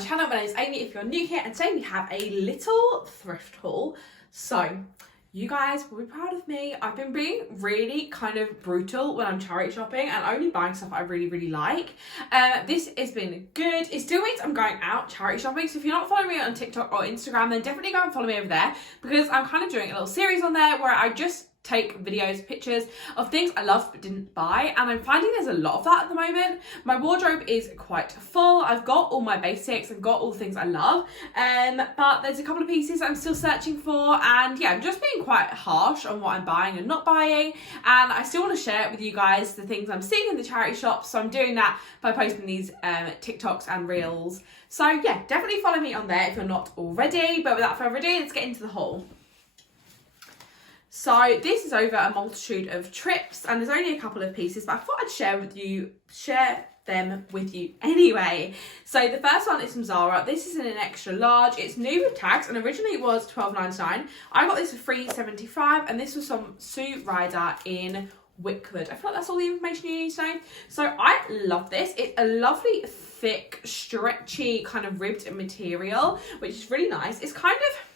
channel. My name is Amy if you're new here, and today we have a little thrift haul. So you guys will be proud of me. I've been being really kind of brutal when I'm charity shopping and only buying stuff I really like. This has been good. It still means I'm going out charity shopping, so if you're not following me on TikTok or Instagram, then definitely go and follow me over there, because I'm kind of doing a little series on there where I just take videos, pictures of things I love but didn't buy, and I'm finding there's a lot of that at the moment. My wardrobe is quite full. I've got all my basics, I've got all the things I love, but there's a couple of pieces I'm still searching for, and yeah, I'm just being quite harsh on what I'm buying and not buying, and I still want to share it with you guys, the things I'm seeing in the charity shop, so I'm doing that by posting these TikToks and Reels. So yeah, definitely follow me on there if you're not already, but without further ado, let's get into the haul. So this is over a multitude of trips, and there's only a couple of pieces, but I thought I'd share them with you anyway. So the first one is from Zara. This is in an extra large. It's new with tags, and originally it was $12.99. I got this for $3.75, and this was from Sue Ryder in Wickford. I feel like that's all the information you need to know. So I love this. It's a lovely, thick, stretchy kind of ribbed material, which is really nice. It's kind of,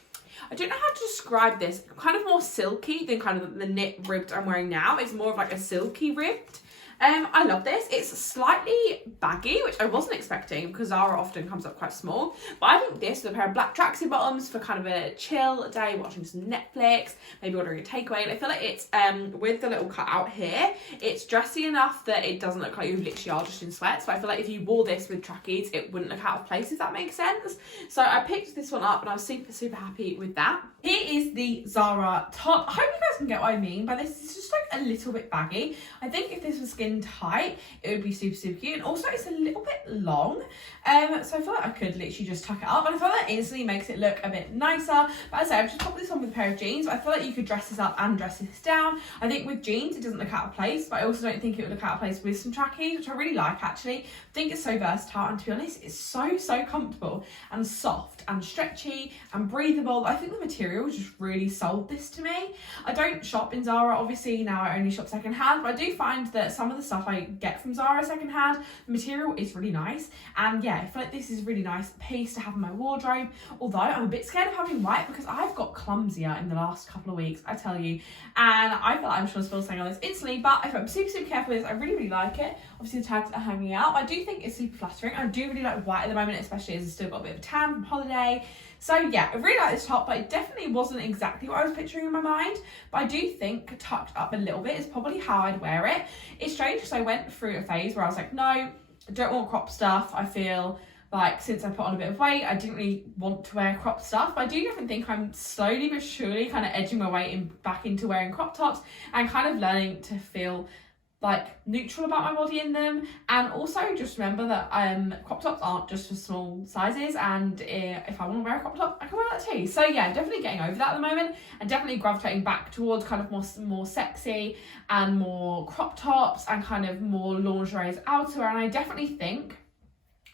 I don't know how to describe this, kind of more silky than kind of the knit ribbed I'm wearing now. It's more of like a silky ribbed. I love this. It's slightly baggy, which I wasn't expecting because Zara often comes up quite small. But I think this with a pair of black tracksuit bottoms for kind of a chill day, watching some Netflix, maybe ordering a takeaway. And I feel like it's, with the little cutout here, it's dressy enough that it doesn't look like you literally are just in sweats. But I feel like if you wore this with trackies, it wouldn't look out of place, if that makes sense. So I picked this one up and I was super happy with that. Here is the Zara top. I hope you guys can get what I mean by this. It's just like a little bit baggy. I think if this was skin tight, it would be super cute, and also it's a little bit long, so I feel like I could literally just tuck it up, and I feel like that instantly makes it look a bit nicer. But as I say, I've just popped this on with a pair of jeans, but I feel like you could dress this up and dress this down. I think with jeans it doesn't look out of place, but I also don't think it would look out of place with some trackies, which I really like actually. I think it's so versatile, and to be honest, it's so comfortable and soft and stretchy and breathable. I think the material just really sold this to me. I don't shop in Zara, obviously, now I only shop secondhand, but I do find that some of the stuff I get from Zara secondhand, the material is really nice, and yeah, I feel like this is a really nice piece to have in my wardrobe, although I'm a bit scared of having white because I've got clumsier in the last couple of weeks, I tell you, and I feel like I'm just going to spill something on this instantly, but if I'm super careful with this, I really like it. Obviously the tags are hanging out. I do think it's super flattering. I do really like white at the moment, especially as it's still got a bit of a tan from holiday. So yeah, I really like this top, but it definitely wasn't exactly what I was picturing in my mind. But I do think tucked up a little bit is probably how I'd wear it. It's strange because I went through a phase where I was like, no, I don't want crop stuff. I feel like since I put on a bit of weight, I didn't really want to wear crop stuff. But I do definitely think I'm slowly but surely kind of edging my way back into wearing crop tops and kind of learning to feel like neutral about my body in them. And also just remember that crop tops aren't just for small sizes, and if I want to wear a crop top, I can wear that too. So yeah, definitely getting over that at the moment, and definitely gravitating back towards kind of more sexy and more crop tops and kind of more lingerie outerwear. And I definitely think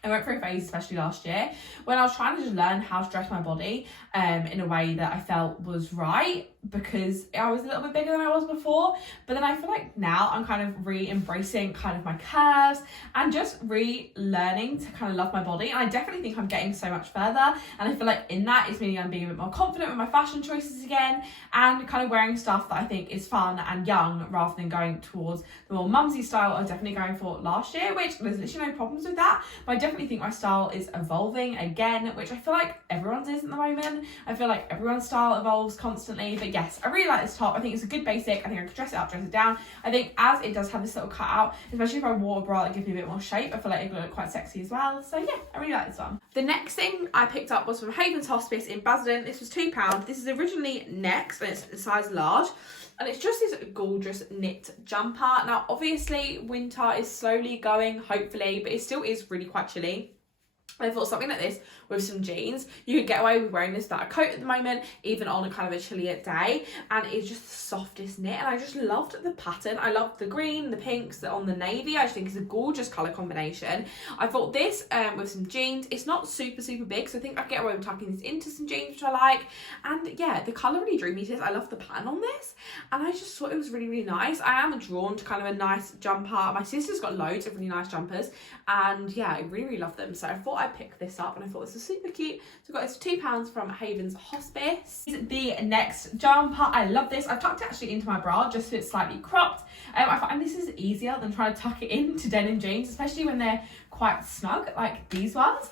I went through a phase, especially last year, when I was trying to just learn how to dress my body in a way that I felt was right, because I was a little bit bigger than I was before. But then I feel like now I'm kind of re-embracing kind of my curves and just re-learning to kind of love my body. And I definitely think I'm getting so much further, and I feel like in that it's meaning I'm being a bit more confident with my fashion choices again, and kind of wearing stuff that I think is fun and young rather than going towards the more mumsy style I was definitely going for last year, which there's literally no problems with that. But I definitely think my style is evolving again, which I feel like everyone's is at the moment. I feel like everyone's style evolves constantly. But yes, I really like this top. I think it's a good basic. I think I could dress it up, dress it down. I think as it does have this little cutout, especially if I wore a bra that gives me a bit more shape, I feel like it would look quite sexy as well. So yeah, I really like this one. The next thing I picked up was from Haven's Hospice in Basildon. This was £2. This is originally Next, and it's a size large. And it's just this gorgeous knit jumper. Now, obviously, winter is slowly going, hopefully, but it still is really quite chilly. I thought something like this with some jeans, you could get away with wearing this without a coat at the moment, even on a kind of a chillier day, and it's just the softest knit, and I just loved the pattern. I loved the green, the pinks on the navy. I just think it's a gorgeous colour combination. I thought this with some jeans, it's not super big, so I think I could get away with tucking this into some jeans, which I like. And yeah, the colour really drew me to this. I love the pattern on this, and I just thought it was really nice. I am drawn to kind of a nice jumper. My sister's got loads of really nice jumpers, and yeah, I really love them, so I thought I'd picked this up and I thought this was super cute. So I got this for £2 from Haven's Hospice. The next jumper, I love this. I've tucked it actually into my bra just so it's slightly cropped. I find this is easier than trying to tuck it into denim jeans, especially when they're quite snug like these ones.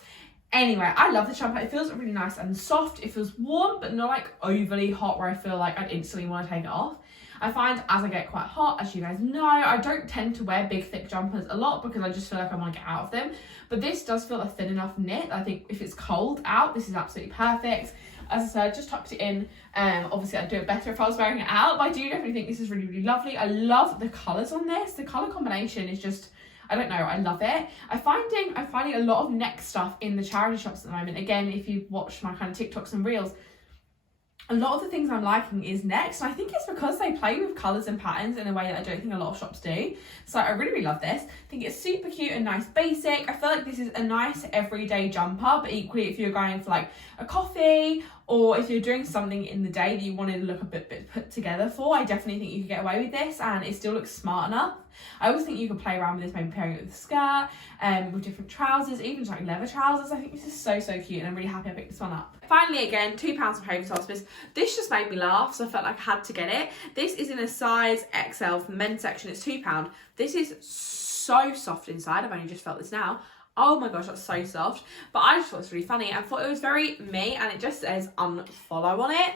Anyway, I love this jumper. It feels really nice and soft. It feels warm, but not like overly hot where I feel like I'd instantly want to take it off. I find as I get quite hot, as you guys know, I don't tend to wear big thick jumpers a lot because I just feel like I want to get out of them. But this does feel a thin enough knit. I think if it's cold out, this is absolutely perfect. As I said, I just tucked it in. Obviously I'd do it better if I was wearing it out, but I do definitely think this is really, really lovely. I love the colours on this. The colour combination is just, I don't know, I love it. I'm finding a lot of neck stuff in the charity shops at the moment. Again, if you've watched my kind of TikToks and Reels, a lot of the things I'm liking is next, and I think it's because they play with colours and patterns in a way that I don't think a lot of shops do. So I really, really love this. I think it's super cute and nice basic. I feel like this is a nice everyday jumper, but equally if you're going for like a coffee or if you're doing something in the day that you wanted to look a bit put together for, I definitely think you could get away with this and it still looks smart enough. I always think you could play around with this, maybe pairing it with a skirt, with different trousers, even just like leather trousers. I think this is so, so cute and I'm really happy I picked this one up. Finally, again, £2 from Haven's Hospice. This just made me laugh, so I felt like I had to get it. This is in a size XL for the men's section. It's £2. This is so soft inside. I've only just felt this now. Oh my gosh, that's so soft. But I just thought it was really funny and thought it was very me, and it just says Unfollow on it.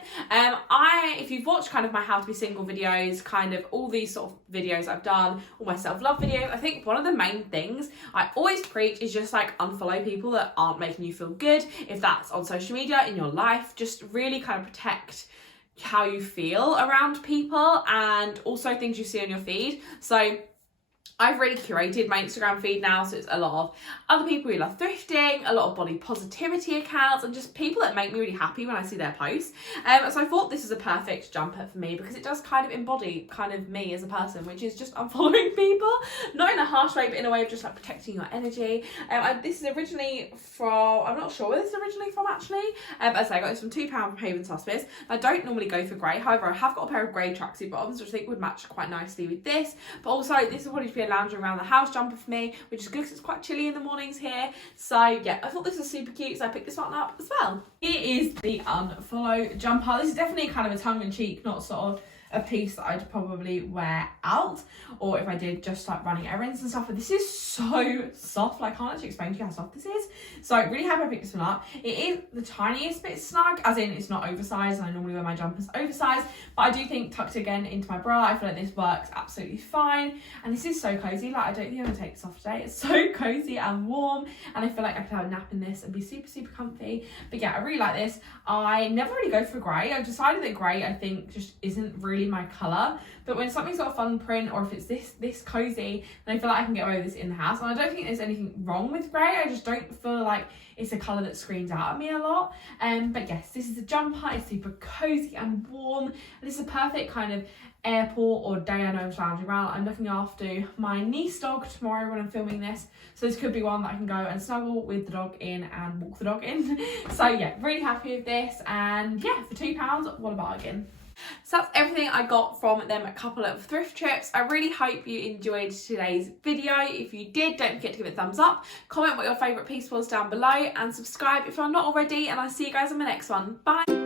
If you've watched kind of my how to be single videos, kind of all these sort of videos I've done, all my self-love videos, I think one of the main things I always preach is just like unfollow people that aren't making you feel good. If that's on social media, in your life, just really kind of protect how you feel around people and also things you see on your feed. So I've really curated my Instagram feed now, so it's a lot of other people who love thrifting, a lot of body positivity accounts, and just people that make me really happy when I see their posts. So I thought this is a perfect jumper for me because it does kind of embody kind of me as a person, which is just unfollowing people, not in a harsh way, but in a way of just like protecting your energy. This is originally from, I'm not sure where this is originally from actually. As I say, I got this from £2 from Haven's Hospice. I don't normally go for grey, however, I have got a pair of grey tracksuit bottoms, which I think would match quite nicely with this. But also, this is probably to be a lounging around the house jumper for me, which is good because it's quite chilly in the mornings here. So yeah, I thought this was super cute, so I picked this one up as well. It is the Unfollow jumper. This is definitely kind of a tongue-in-cheek, not sort of a piece that I'd probably wear out, or if I did just like running errands and stuff. But this is so soft, like I can't actually explain to you how soft this is. So really happy I picked this one up. It is the tiniest bit snug, as in it's not oversized, and I normally wear my jumpers oversized, but I do think tucked again into my bra, I feel like this works absolutely fine. And this is so cozy, like I don't think I'm gonna take this off today. It's so cozy and warm, and I feel like I could have a nap in this and be super, super comfy. But yeah, I really like this. I never really go for grey. I've decided that grey I think just isn't really my colour, but when something's got a fun print, or if it's this cozy, then I feel like I can get away with this in the house. And I don't think there's anything wrong with grey, I just don't feel like it's a colour that screams out at me a lot. But yes, this is a jumper. It's super cozy and warm, and this is a perfect kind of airport or day I know I'm lounging around. I'm looking after my niece dog tomorrow when I'm filming this, so this could be one that I can go and snuggle with the dog in and walk the dog in. So yeah, really happy with this, and yeah, for £2, what a bargain. So that's everything I got from them a couple of thrift trips. I really hope you enjoyed today's video. If you did, don't forget to give it a thumbs up, comment what your favourite piece was down below, and subscribe if you're not already, and I'll see you guys in my next one. Bye!